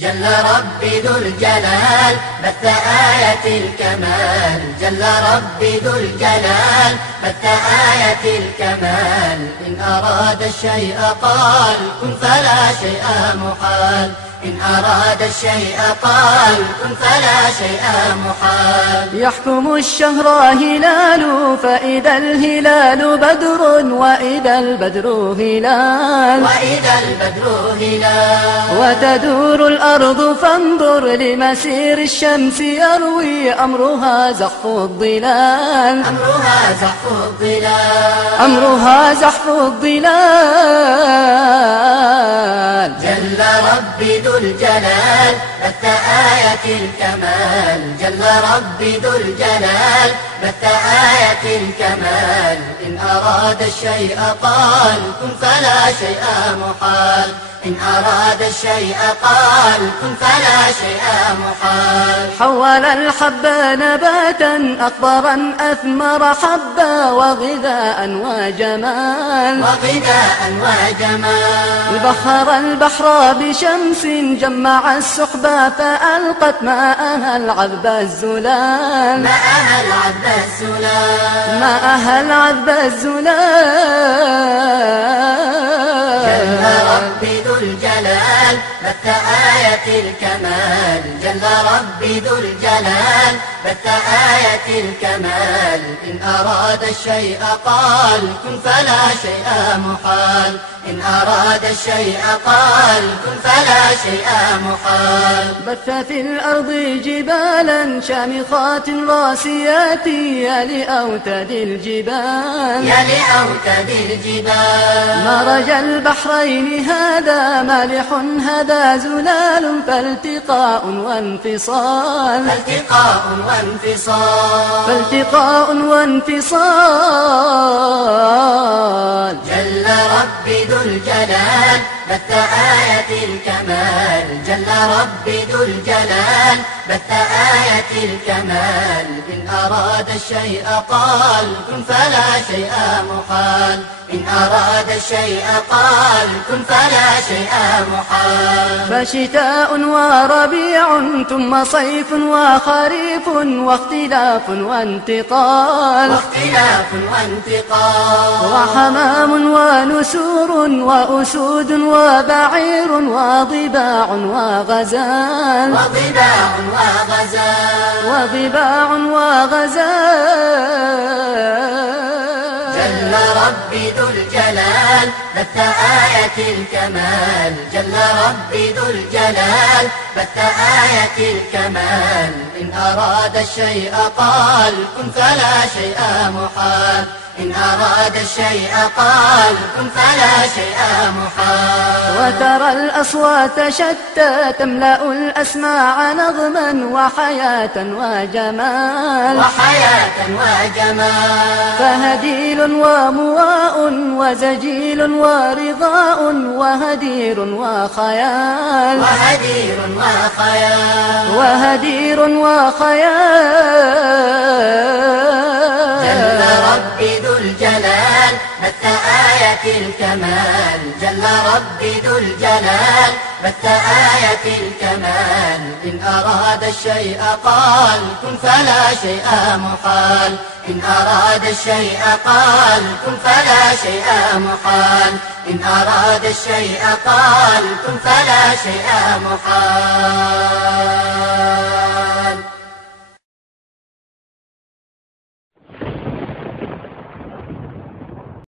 جل ربي ذو الجلال بث آية الكمال، جل ربي ذو الجلال بث آية الكمال. إن أراد الشيء قال كن فلا شيء محال، إن أراد الشيء قال كن فلا شيء محال. يحكم الشهر هلال فإذا الهلال بدر، وإذا البدر هلال، وإذا البدر هلال. وتدور الأرض فانظر لمسير الشمس يروي أمرها زحف الظلال، أمرها زحف الظلال، أمرها زحف الظلال. جل ربي ذو الجلال بث آية الكمال، جل ربي ذو الجلال بث آية الكمال. إن أراد الشيء قال كن فلا شيء محال، إن أراد الشيء قال كن فلا شيء محال. حول الحب نباتا أخضرا أثمر حبا وغذاء وجمال، وغذاء وجمال. بخر البحر بشمس جمع السحبا فألقت ماءها العذب الزلال، ماءها العذب الزلال، ماءها العذب الزلال. جل ربي ذو الجلال بث آية الكمال، جل ربي ذو الجلال بث آية الكمال. إن أراد الشيء قال كن فلا شيء محال، إن أراد الشيء قال كن فلا شيء محال. بث في الأرض جبالا شامخات راسيات يا لأوتاد الجبال، يا لأوتاد الجبال. مرج البحرين هذا مالح هذا زلال، فالتقاء وانفصال، فالتقاء وانفصال، فالتقاء وانفصال. جل ربي ذو الجلال بث آية الكمال، جل ربي ذو الجلال بث آية الكمال. إن أراد الشيء قال كن فلا شيء محال، إن أراد الشيء قال كن فلا شيء محال. فشتاء وربيع ثم صيف وخريف واختلاف وانتقال، واختلاف وانتقال. وحمام ونسور وأسود وبعير وضباع وغزال، وضباع وغزال، وضباع وغزال. جل ربي ذو الجلال بث آية الكمال، جل ربي ذو الجلال بث آية الكمال. إن أراد الشيء قال كن فلا شيء محال، إن أراد الشيء قال كن فلا شيء محال. وترى الأصوات شتى تملأ الأسماع نغما وحياة وجمال، وحياة وجمال. فهديل ومواء وزجيل ورضاء وهدير وخيال، وهدير وخيال، وهدير وخيال. جل ربي ذو الجلال بث آية الكمال، جل ربي ذو الجلال بث آية الكمال. إن أراد الشيء قال كن فلا شيء محال، إن أراد الشيء قال كن فلا شيء محال، إن أراد الشيء قال كن فلا شيء محال.